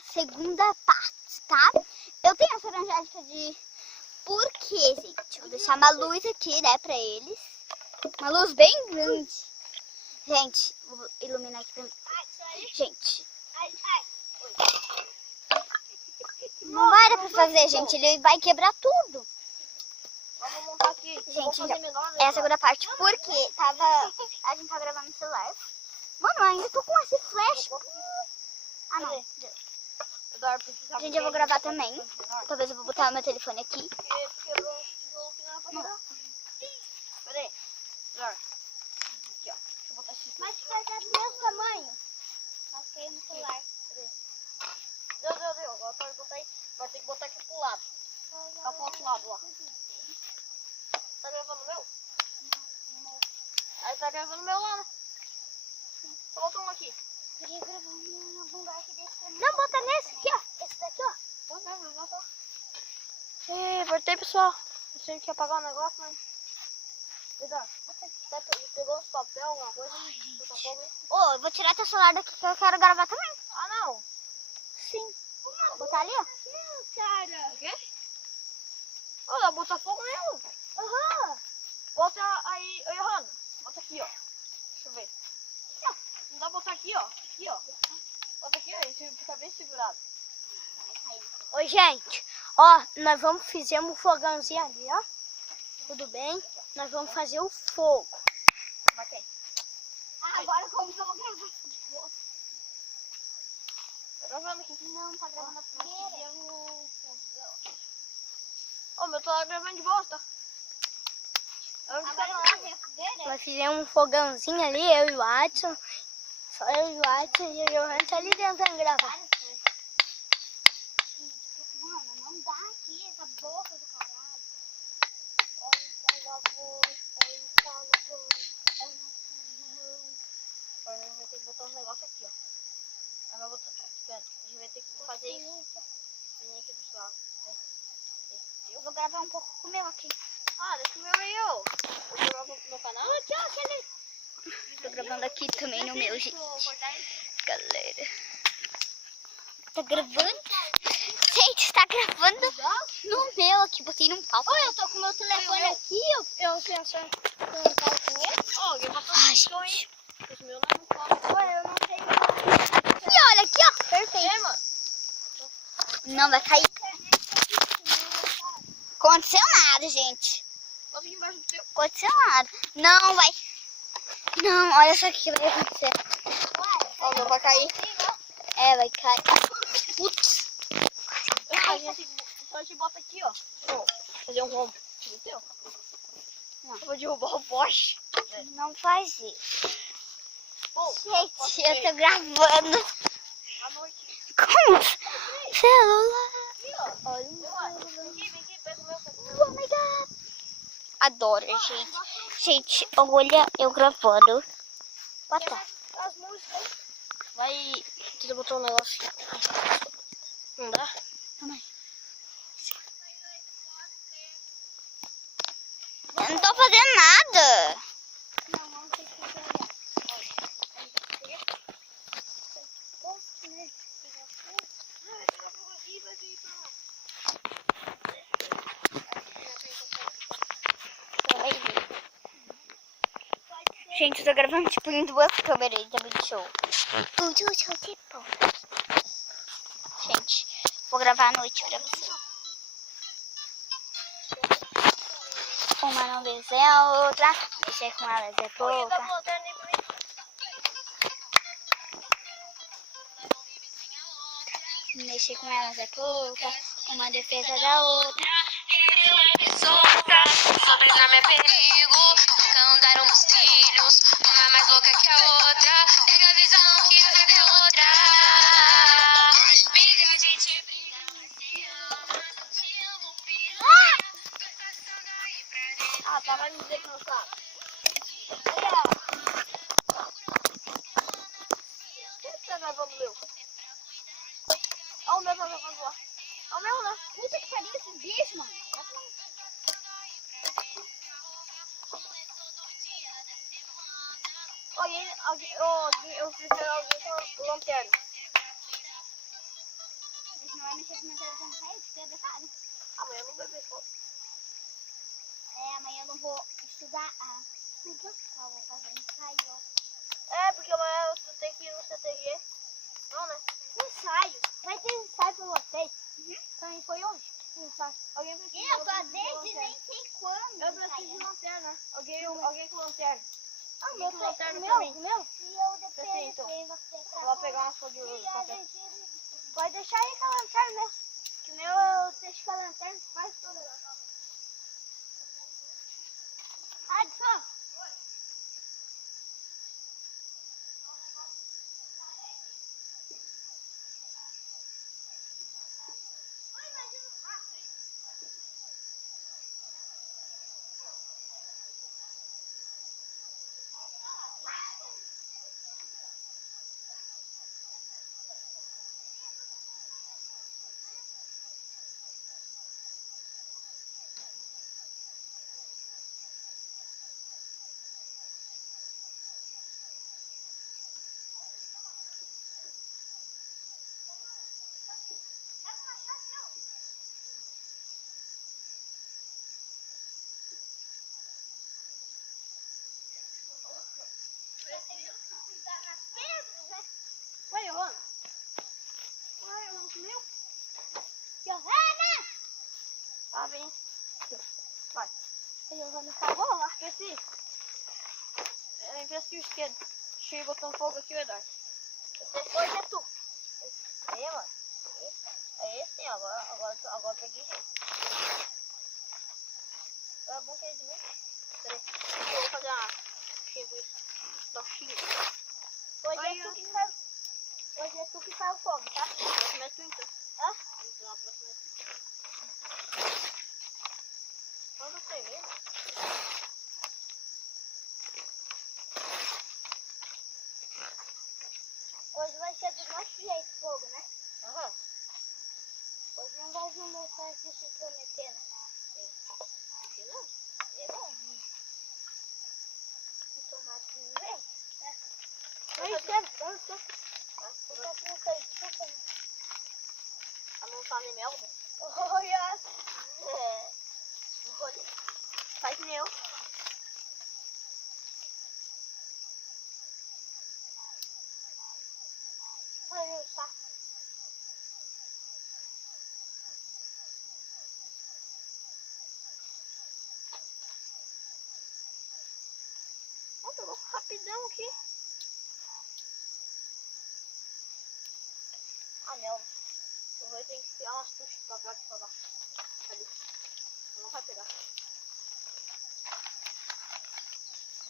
a segunda parte, tá? Eu tenho essa energética de... Por quê, gente? Vou deixar uma luz aqui, né, pra eles. Uma luz bem grande. Gente, vou iluminar aqui pra mim. Gente. Não vai dar pra fazer, gente. Ele vai quebrar tudo. Vamos montar aqui. Gente, é a segunda parte. Porque a gente tá gravando no celular. Mano, eu ainda tô com esse flash. Ah, não. Gente, eu vou gravar também. Talvez eu vou botar meu telefone aqui. Cadê? Aqui, ó. Deixa eu botar aqui. Mas vai dar do meu tamanho. Mas caiu no celular. Deu. Agora pode botar aí. Vai ter que botar aqui pro lado. Tá pro outro lado, ó. Tá gravando o meu? Não. Aí tá gravando o meu lá, né? Só bota um aqui. Queria gravar em algum lugar aqui desse. Não, bota nesse aqui, ó. Esse daqui, ó. Voltei, pessoal. Eu sei que ia apagar o negócio, mas... Cuidado. Pegou uns papel, alguma coisa? Ô, eu vou tirar teu celular daqui que eu quero gravar também. Ah, não. Sim. Vou botar ali, ó. Não, cara. O quê? Ô, dá botar fogo nele. Aham. Bota aí, Johanna. Bota aqui, ó. Deixa eu ver. Aqui, ó. Não dá pra botar aqui, ó. Aqui, ó. Bota aqui, ó. Isso fica bem segurado. Oi, gente. Ó, nós fizemos um fogãozinho ali, ó. Tudo bem? Nós vamos fazer o fogo. Batei. Agora como que eu vou gravar? Tá gravando aqui. Não, tá gravando a primeira. Ô, meu tá gravando de bosta. Agora eu vou fazer a fogueira. Nós fizemos um fogãozinho ali, eu e o Watson. Só eu e o Watson e o Johan tá ali tentando gravar. Mano, não dá aqui essa boca do caralho. Agora a gente vai ter que botar uns negócios aqui, ó. Aí vai botar... Espera, a gente vai ter que fazer isso. Vem aqui do lado. Eu vou gravar um pouco com o meu aqui. Ah, deixa o meu aí, ó. Vou gravar no meu canal. Aqui, ó, aquele. Tô gravando aqui também no meu, gente. Galera. Tá gravando? Gente, tá gravando no meu aqui. Botei num pau. Olha, eu tô com o meu telefone aqui. Eu pensando no pau com ele. Ó, alguém botou Ai, um som, hein? gente. Esse meu não fala. Olha, eu não sei. E olha aqui, ó. Perfeito. É, mano. Não vai cair. Aconteceu nada, gente. Bota aqui embaixo do teu. Aconteceu nada. Não vai. Não, olha só o que vai acontecer. Ó, o meu vai cair. É, vai cair. Putz. A gente bota aqui, ó. Ó, fazer um rombo. Entendeu? Não. Eu vou derrubar o poste. Não faz isso. Pô, Gente, eu tô gravando. à noite. Com celular. Aqui, ó. Olha. Vem aqui, pega o meu. Oh my god. Adoro, gente. Gente, olha eu gravando. Bota. As músicas. Vai. Precisa botar um negócio. Não dá? Eu não tô fazendo nada. Gente, eu tô gravando tipo em duas câmeras da Big Show. Gente, vou gravar à noite pra vocês. Uma não descer a outra, mexer com elas é pouca. Mexer com elas é pouca, uma defesa da outra. Sobrenome é perigo, nunca andaram nos trilhos. Uma é mais louca que a outra, pega a visão que a vida é outra. Briga, a gente briga, mas se ama. Te amo, filho. Tô passando aí pra dentro. Ah, tá, vai me dizer que não sabe. Quem tá gravando o meu? Ó, o meu tá gravando lá. Ó, o meu, né? Puta que pariu esses bichos, mano. Alguém, eu preciso de alguém com lanterna. meu telefone caiu, fiquei detalhe. Amanhã eu não beber só. Amanhã eu não vou estudar tudo. Só vou fazer ensaio. É, porque amanhã tu tem que ir no CTG. Não, né? Ensaio. Vai ter ensaio pra vocês. Também foi hoje. Ensaio. Alguém precisa. E eu tô desde nem sei quando. Eu preciso de lanterna. Alguém com lanterna. Ah, Alguém meu com lanterna pra meu, mim. meu. E eu depois Preciso, então. você Eu vou pegar uma folha de café. Pode deixar aí com a lanterna, né? Que o meu eu deixo com a lanterna quase toda lá. Adson, Vai, Johanna. Vai, Johanna, sumiu? Johanna! Tá bem. A Giovana acabou lá. Esqueci. Esqueci o esquerdo. Deixa eu botar um fogo aqui, Eduardo. Hoje é tu. Aí, mano. Aí sim, agora peguei jeito. É bom que é de mim. Peraí. Eu vou fazer uma tochinha. Hoje é tu que faz. Hoje é tu que faz o fogo, tá? Próximo é tu, então. Hã? Então, a próxima é tu. Quando eu termino, Hoje vai ser do nosso jeito o fogo, né? aham. Hoje não vai vir mensagem de se prometendo. Porque não? É bom. E tomara que não vem. Aí, Dança. Fica tudo aí, chupa. a não fazer merda. Olha. Olha. Faz que nem eu. Olha, tá. Nossa, eu vou rapidão aqui. Ah, não. Eu vou ter que enfiar umas tuchas de papel aqui pra baixo. Ali. Não vai pegar.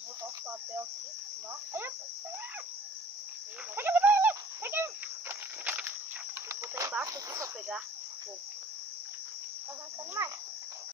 Vou botar os papel aqui. Não. Aí, vou botar embaixo aqui pra pegar. Tá arrancando mais.